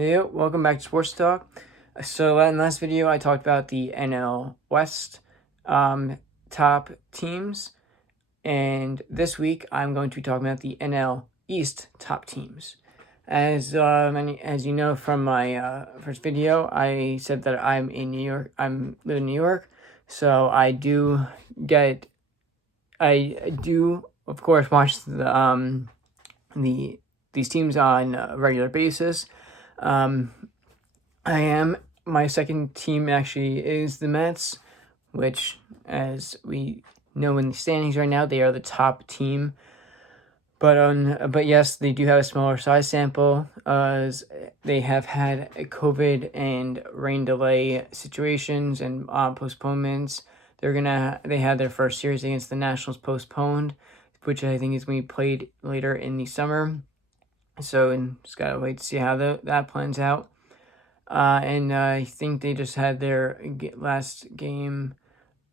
Hey, welcome back to Sports Talk. So, in the last video, I talked about the NL West top teams, and this week I'm going to be talking about the NL East top teams. As you know from my first video, I said that I'm in New York. Live in New York, so I do of course watch these teams on a regular basis. My second team actually is the Mets, which, as we know in the standings right now, they are the top team. But yes, they do have a smaller size sample, as they have had a COVID and rain delay situations and postponements. They had their first series against the Nationals postponed, which I think is going to be played later in the summer. So, just gotta wait to see how that plans out. And I think they just had their last game.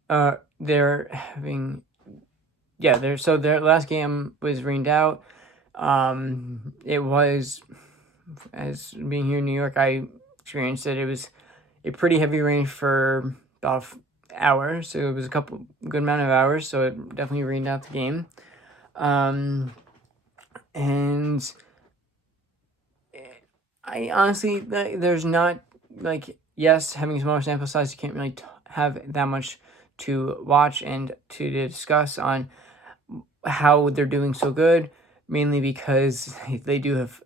They're having, yeah. Their last game was rained out. It was, as being here in New York, I experienced that it was a pretty heavy rain for about hours. So it was a good amount of hours. So it definitely rained out the game. And I honestly, there's not, yes, having a smaller sample size, you can't really have that much to watch and to discuss on how they're doing so good, mainly because they do have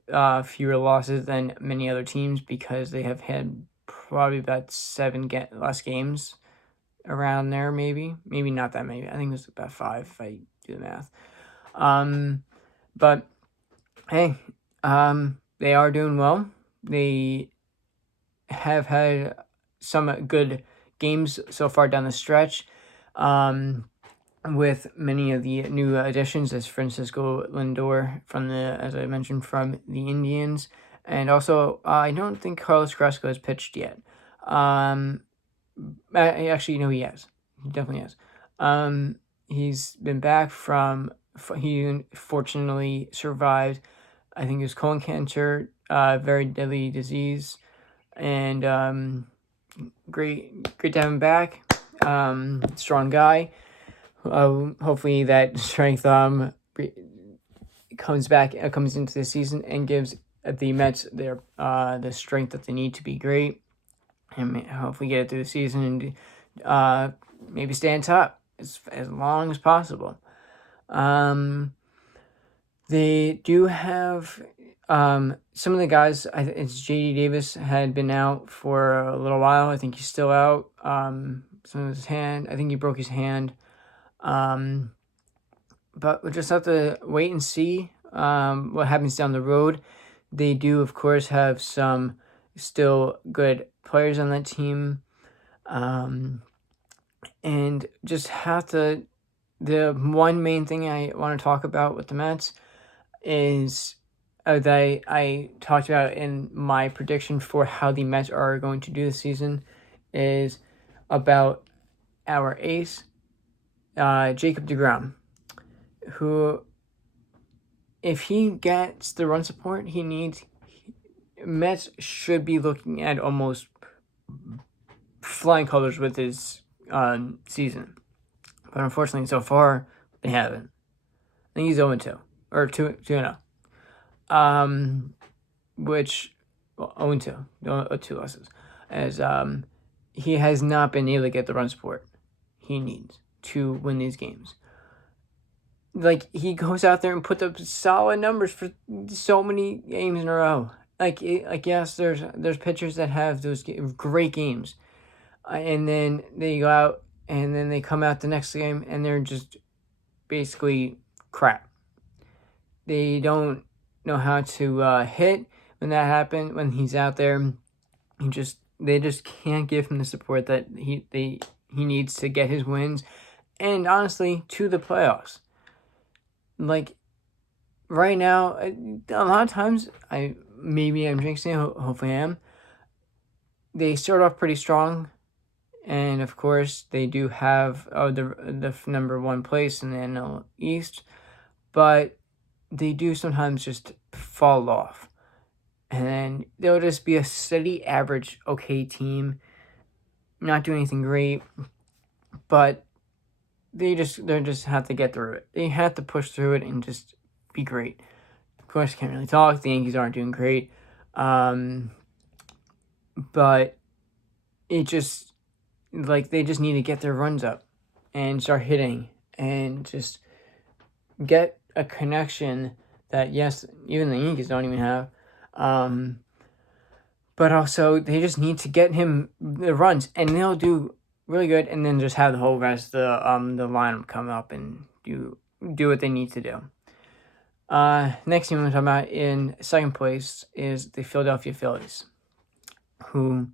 fewer losses than many other teams, because they have had probably about less games around there, maybe not that many. I think it was about 5 if I do the math. But hey, they are doing well. They have had some good games so far down the stretch, with many of the new additions, as Francisco Lindor as I mentioned, from the Indians. And also, I don't think Carlos Carrasco has pitched yet. Actually, no, he has. He definitely has. He's been back he fortunately survived, I think it was colon cancer, very deadly disease, and great to have him back. Strong guy. Hopefully that strength comes into the season and gives the Mets the strength that they need to be great, and hopefully get it through the season and maybe stay on top as long as possible. They do have some of the guys. It's J.D. Davis had been out for a little while. I think he's still out. Some of his hand. I think he broke his hand. But we'll just have to wait and see what happens down the road. They do, of course, have some still good players on that team. And just have to. The one main thing I want to talk about with the Mets is that I talked about in my prediction for how the Mets are going to do this season, is about our ace, Jacob deGrom, who, if he gets the run support he needs, Mets should be looking at almost flying colors with his season. But unfortunately, so far, they haven't. I think he's 0-2. Or 2-0. Which, 0-2. 2 losses. As he has not been able to get the run support he needs to win these games. He goes out there and puts up solid numbers for so many games in a row. Yes, there's pitchers that have those great games, and then they go out and then they come out the next game and they're just basically crap. They don't know how to hit when that happens. When he's out there, they just can't give him the support that he needs to get his wins, and honestly, to the playoffs. Right now, a lot of times, maybe I'm jinxing it, hopefully I am. They start off pretty strong, and of course, they do have the number 1 place in the NL East, but they do sometimes just fall off. and then they'll just be a steady, average, okay team, not doing anything great, but they just have to get through it. They have to push through it and just be great. Of course, can't really talk. The Yankees aren't doing great, but it just like they just need to get their runs up and start hitting and just get a connection that, yes, even the Yankees don't even have. But also they just need to get him the runs, and they'll do really good, and then just have the whole rest of the lineup come up and do what they need to do. Next team I'm going to talk about in second place is the Philadelphia Phillies, who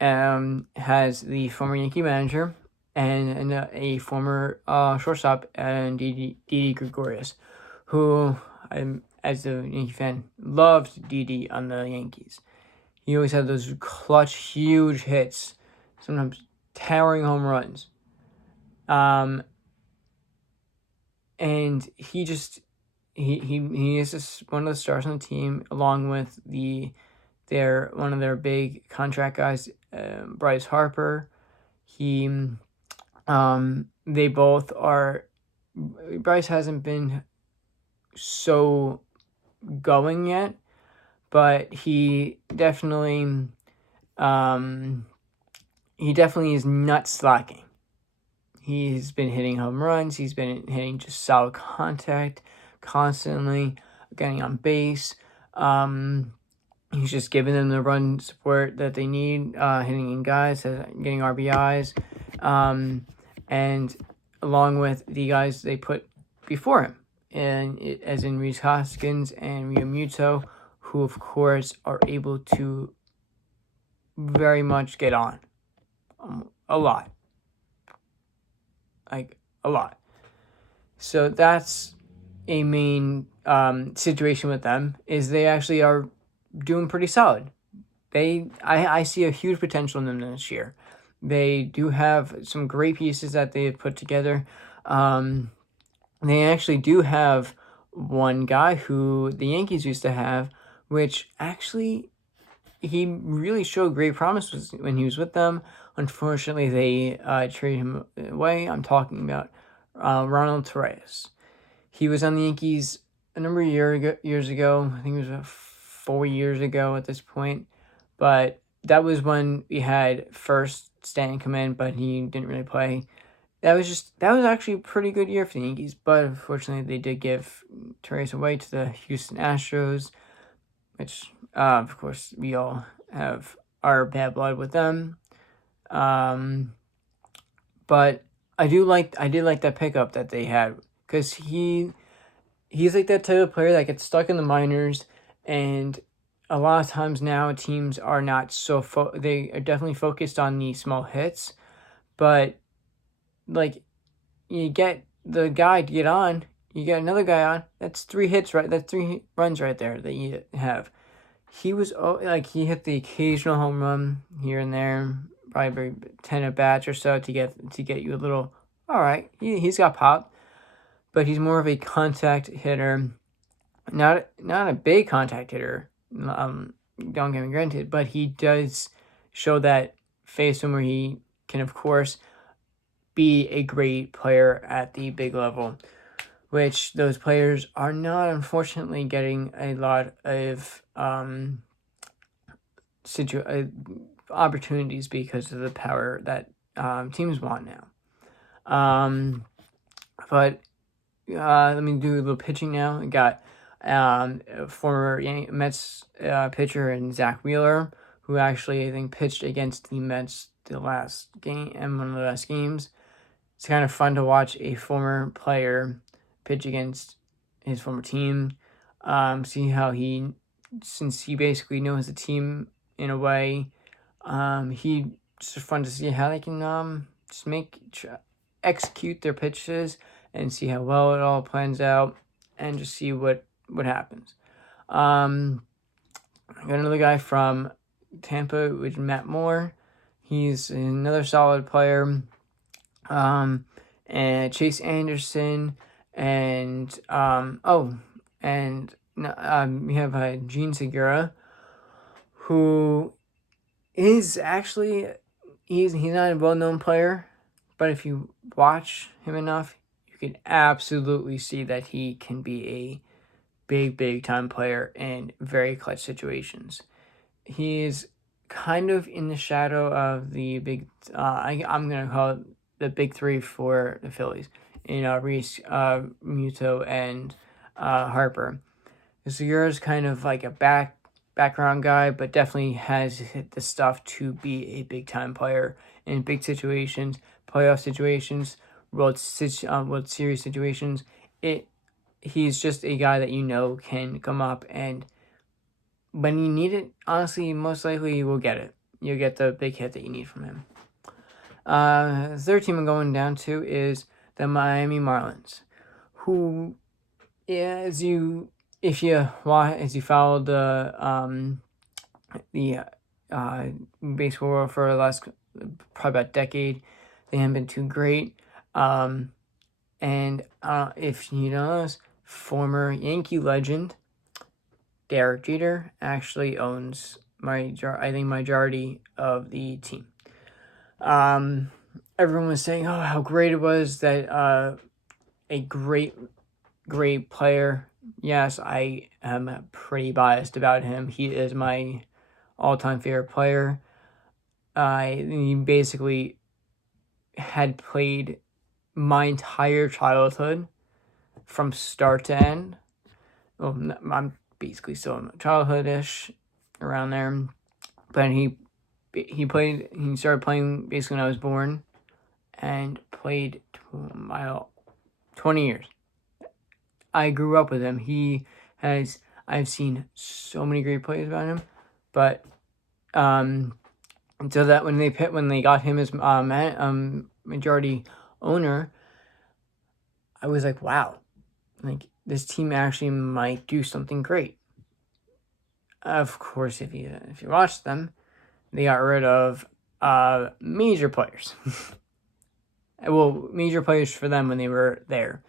has the former Yankee manager and a former shortstop, and Didi Gregorius, who, as a Yankee fan, loved Didi on the Yankees. He always had those clutch, huge hits, sometimes towering home runs. And he just he is just one of the stars on the team, along with one of their big contract guys, Bryce Harper. They both are. Bryce hasn't been so going yet, but he definitely is not slacking. He's been hitting home runs. He's been hitting just solid contact constantly, getting on base. He's just giving them the run support that they need, hitting in guys, getting RBIs, and along with the guys they put before him, as in Rhys Hoskins and Rio Muto, who of course are able to very much get on a lot. Like, a lot. So that's a main situation with them, is they actually are doing pretty solid. I see a huge potential in them this year. They do have some great pieces that they have put together. They actually do have one guy who the Yankees used to have, which actually he really showed great promise when he was with them. Unfortunately, they traded him away. I'm talking about Ronald Torres. He was on the Yankees a number of years ago. I think it was 4 years ago at this point. But that was when we had first Stanton come in, but he didn't really play. That was actually a pretty good year for the Yankees, but unfortunately they did give Torres away to the Houston Astros, which of course we all have our bad blood with them. But I did like that pickup that they had, because he's like that type of player that gets stuck in the minors, and a lot of times now teams are not so they are definitely focused on the small hits, but like you get the guy to get on, you get another guy on, that's 3 hits, right? That's 3 runs right there that you have. He was he hit the occasional home run here and there, probably 10 at bats or so to get you a little, all right, he's got pop, but he's more of a contact hitter, not a big contact hitter. Don't get me granted, but he does show that face where he can, of course, be a great player at the big level, which those players are not, unfortunately, getting a lot of opportunities because of the power that teams want now. But let me do a little pitching now. We got former Mets pitcher and Zach Wheeler, who actually I think pitched against the Mets the last game and one of the last games. It's kind of fun to watch a former player pitch against his former team. See how since he basically knows the team in a way, it's just fun to see how they can just execute their pitches and see how well it all plans out, and just see what happens. I got another guy from Tampa, which is Matt Moore. He's another solid player. And Chase Anderson, and we have Gene Segura, who is actually, he's not a well-known player, but if you watch him enough, you can absolutely see that he can be a big time player in very clutch situations. He's kind of in the shadow of the big, I'm going to call it the big three for the Phillies. Reese, Muto, and Harper. Segura's kind of like a background guy, but definitely has the stuff to be a big time player in big situations, playoff situations, World Series situations. He's just a guy that can come up, and when you need it, honestly, most likely you will get it. You'll get the big hit that you need from him. The third team I'm going down to is the Miami Marlins, who, as you followed the baseball world for the last probably about decade, they haven't been too great. And if you know this, former Yankee legend Derek Jeter actually owns majority of the team. Everyone was saying, "Oh, how great it was that a great player." Yes, I am pretty biased about him. He is my all-time favorite player. He basically had played my entire childhood from start to end. Well, I'm basically still in childhood-ish, around there. But he started playing basically when I was born, and played 20 years. I grew up with him. I've seen so many great plays about him, but so that when they got him as majority owner, I was like, wow, like this team actually might do something great. Of course, if you watch them, they got rid of major players. Well, major players for them when they were there.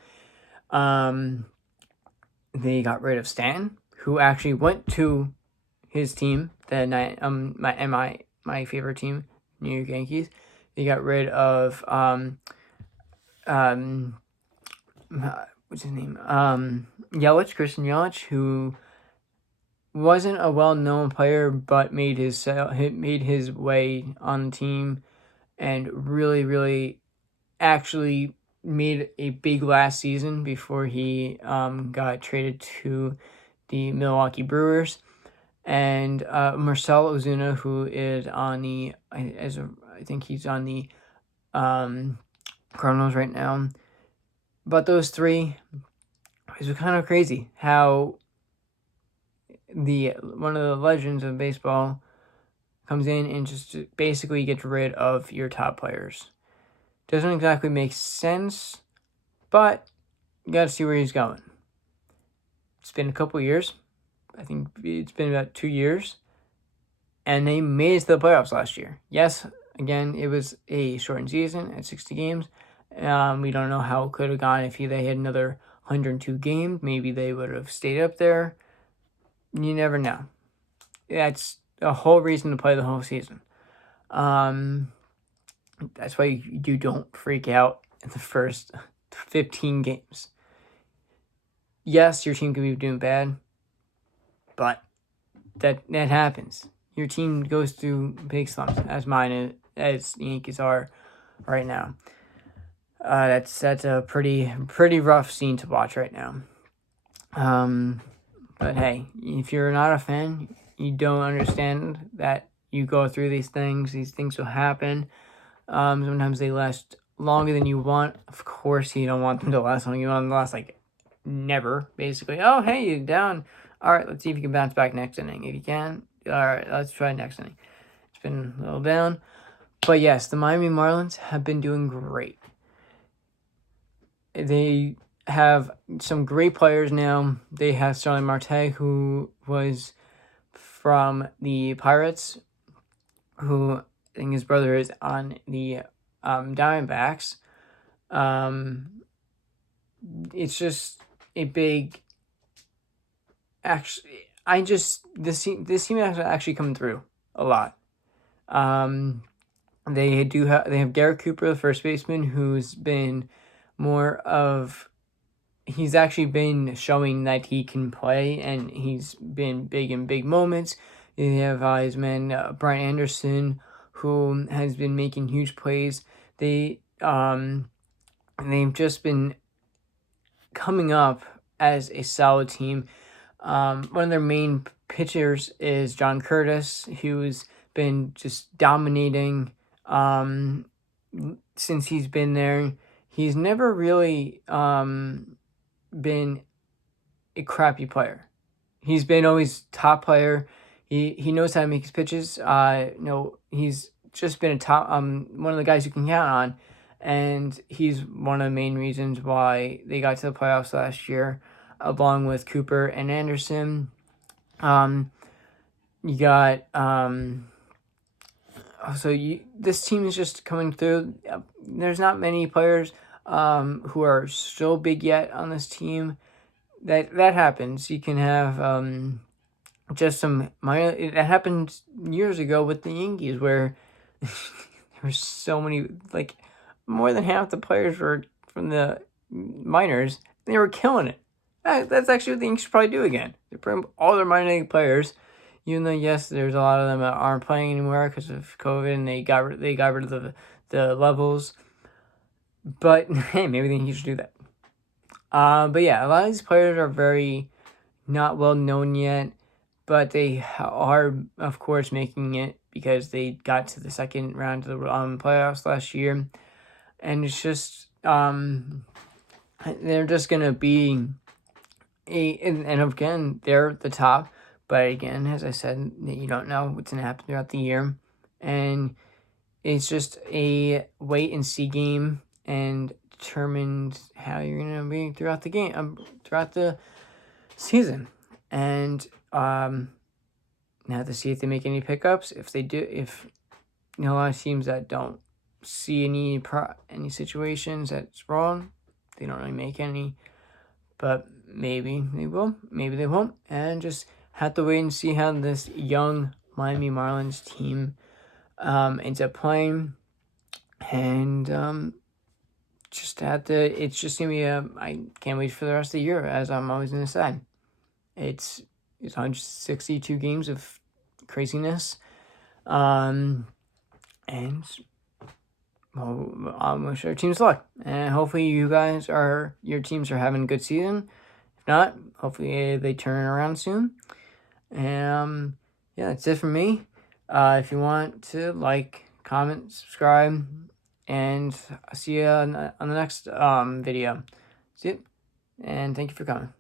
They got rid of Stan, who actually went to his team that night. My favorite team, New York Yankees. They got rid of what's his name? Christian Yelich, who wasn't a well-known player, but made his way on the team, and really actually made a big last season before he got traded to the Milwaukee Brewers. And Marcell Ozuna, who is on the I think he's on the Cardinals right now. But those three, it was kind of crazy how one of the legends of baseball comes in and just basically gets rid of your top players. Doesn't exactly make sense, but you got to see where he's going. It's been a couple years. I think it's been about 2 years, and they made it to the playoffs last year. Yes, again, it was a shortened season at 60 games. We don't know how it could have gone if they had another 102 games. Maybe they would have stayed up there. You never know. That's a whole reason to play the whole season. That's why you don't freak out in the first 15 games. Yes, your team could be doing bad, but that happens. Your team goes through big slumps, as the Yankees are right now. That's a pretty rough scene to watch right now. But hey, if you're not a fan, you don't understand that you go through these things. These things will happen. Sometimes they last longer than you want. Of course, you don't want them to last long. You want them to last like never, basically. Oh, hey, you're down. All right, let's see if you can bounce back next inning. If you can, all right, let's try next inning. It's been a little down. But yes, the Miami Marlins have been doing great. They have some great players now. They have Starling Marte, who was from the Pirates, who I think his brother is on the Diamondbacks. It's just a big. Actually, this team has actually come through a lot. They have Garrett Cooper, the first baseman, who's been he's actually been showing that he can play, and he's been big in big moments. They have his man Brian Anderson, who has been making huge plays. They've just been coming up as a solid team. One of their main pitchers is John Curtis, who's been just dominating since he's been there. He's never really been a crappy player. He's been always top player. He knows how to make his pitches. He's just been one of the guys you can count on, and he's one of the main reasons why they got to the playoffs last year, along with Cooper and Anderson. This team is just coming through. There's not many players who are so big yet on this team. That happens. You can have just some minor. It happened years ago with the Yankees, where there were so many, like more than half the players were from the minors. They were killing it. That's actually what the Yankees should probably do again. They bring all their minor league players, even though yes, there's a lot of them that aren't playing anymore because of COVID, and they got rid of the levels. But hey, maybe the Yankees should do that. But yeah, a lot of these players are very not well known yet, but they are, of course, making it because they got to the second round of the playoffs last year. And it's just, they're just going to be and again, they're the top. But again, as I said, you don't know what's going to happen throughout the year. And it's just a wait and see game, and determines how you're going to be throughout the game, throughout the season. And now to see if they make any pickups. If they do, a lot of teams that don't see any situations that's wrong, they don't really make any. But maybe they will, maybe they won't, and just have to wait and see how this young Miami Marlins team ends up playing. And it's just gonna be I can't wait for the rest of the year, as I'm always gonna say. It's 162 games of craziness, and I wish our teams luck, and hopefully your teams are having a good season. If not, hopefully they turn around soon. And yeah, that's it for me. If you want to like, comment, subscribe, and I'll see you on the next video. See you, and thank you for coming.